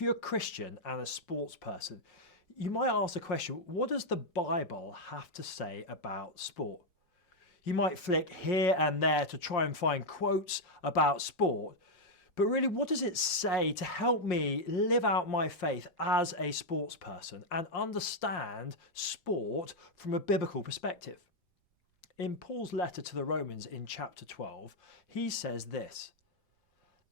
If you're a Christian and a sports person, you might ask the question, what does the Bible have to say about sport? You might flick here and there to try and find quotes about sport, but really, what does it say to help me live out my faith as a sports person and understand sport from a biblical perspective? In Paul's letter to the Romans in chapter 12, he says this: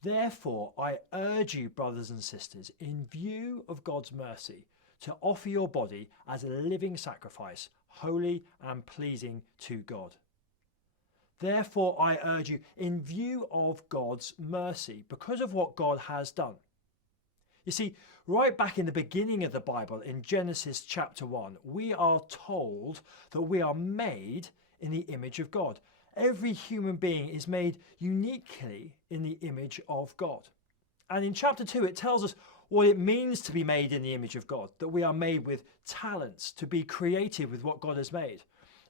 "Therefore, I urge you, brothers and sisters, in view of God's mercy, to offer your body as a living sacrifice, holy and pleasing to God." Therefore, I urge you, in view of God's mercy, because of what God has done. You see, right back in the beginning of the Bible, in Genesis chapter 1, we are told that we are made in the image of God. Every human being is made uniquely in the image of God. And in chapter 2, it tells us what it means to be made in the image of God, that we are made with talents to be creative with what God has made,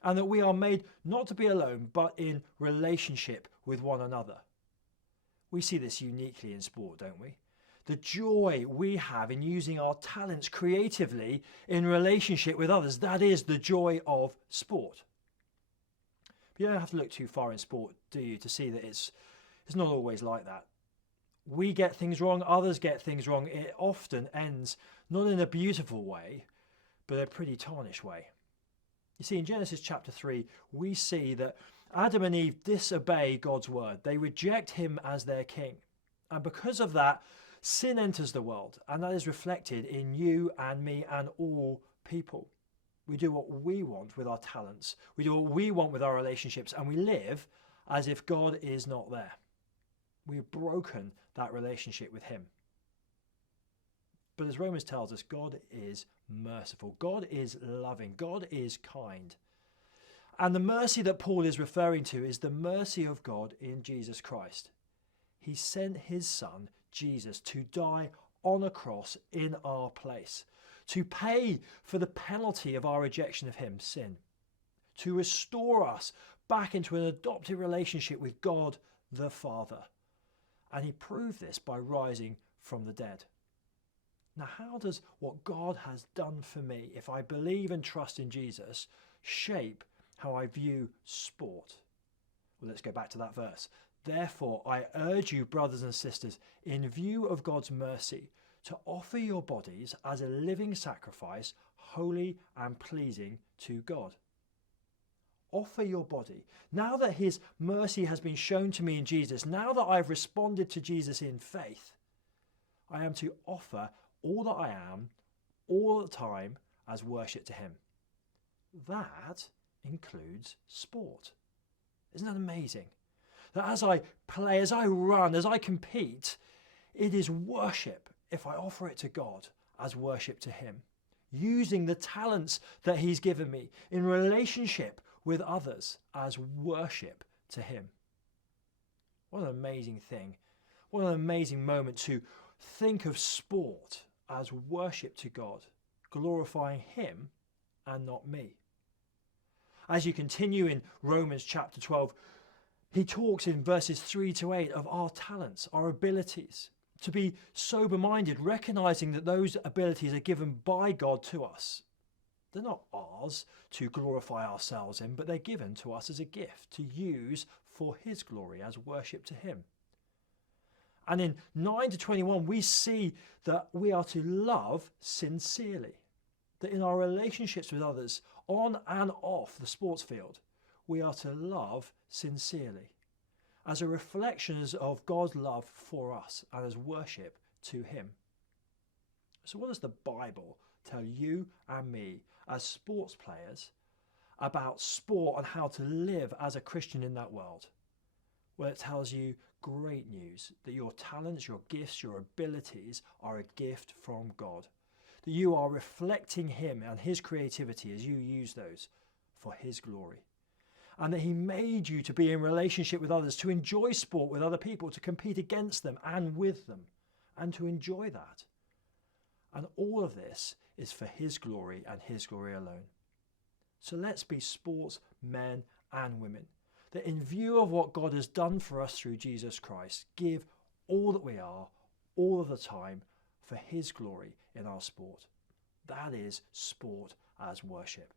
and that we are made not to be alone, but in relationship with one another. We see this uniquely in sport, don't we? The joy we have in using our talents creatively in relationship with others, that is the joy of sport. But you don't have to look too far in sport, do you, to see that it's not always like that. We get things wrong, others get things wrong. It often ends not in a beautiful way, but a pretty tarnished way. You see, in Genesis chapter 3, we see that Adam and Eve disobey God's word. They reject him as their king. And because of that, sin enters the world, and that is reflected in you and me and all people. We do what we want with our talents. We do what we want with our relationships, and we live as if God is not there. We've broken that relationship with him. But as Romans tells us, God is merciful. God is loving. God is kind. And the mercy that Paul is referring to is the mercy of God in Jesus Christ. He sent his son, Jesus, to die on a cross in our place, to pay for the penalty of our rejection of him, sin, to restore us back into an adopted relationship with God the Father. And he proved this by rising from the dead. Now, how does what God has done for me, if I believe and trust in Jesus, shape how I view sport? Well, let's go back to that verse. Therefore, I urge you, brothers and sisters, in view of God's mercy, to offer your bodies as a living sacrifice, holy and pleasing to God. Offer your body. Now that his mercy has been shown to me in Jesus, now that I've responded to Jesus in faith, I am to offer all that I am, all the time, as worship to him. That includes sport. Isn't that amazing? That as I play, as I run, as I compete, it is worship if I offer it to God as worship to him, using the talents that he's given me in relationship with others as worship to him. What an amazing thing. What an amazing moment to think of sport as worship to God, glorifying him and not me. As you continue in Romans chapter 12, he talks in verses 3 to 8 of our talents, our abilities, to be sober-minded, recognizing that those abilities are given by God to us. They're not ours to glorify ourselves in, but they're given to us as a gift to use for his glory as worship to him. And in 9 to 21, we see that we are to love sincerely. That in our relationships with others, on and off the sports field, we are to love sincerely, as a reflection of God's love for us and as worship to him. So what does the Bible tell you and me as sports players about sport and how to live as a Christian in that world? Well, it tells you great news, that your talents, your gifts, your abilities are a gift from God. That you are reflecting him and his creativity as you use those for his glory. And that he made you to be in relationship with others, to enjoy sport with other people, to compete against them and with them, and to enjoy that. And all of this is for his glory and his glory alone. So let's be sports men and women, that in view of what God has done for us through Jesus Christ, give all that we are, all of the time, for His glory in our sport. That is sport as worship.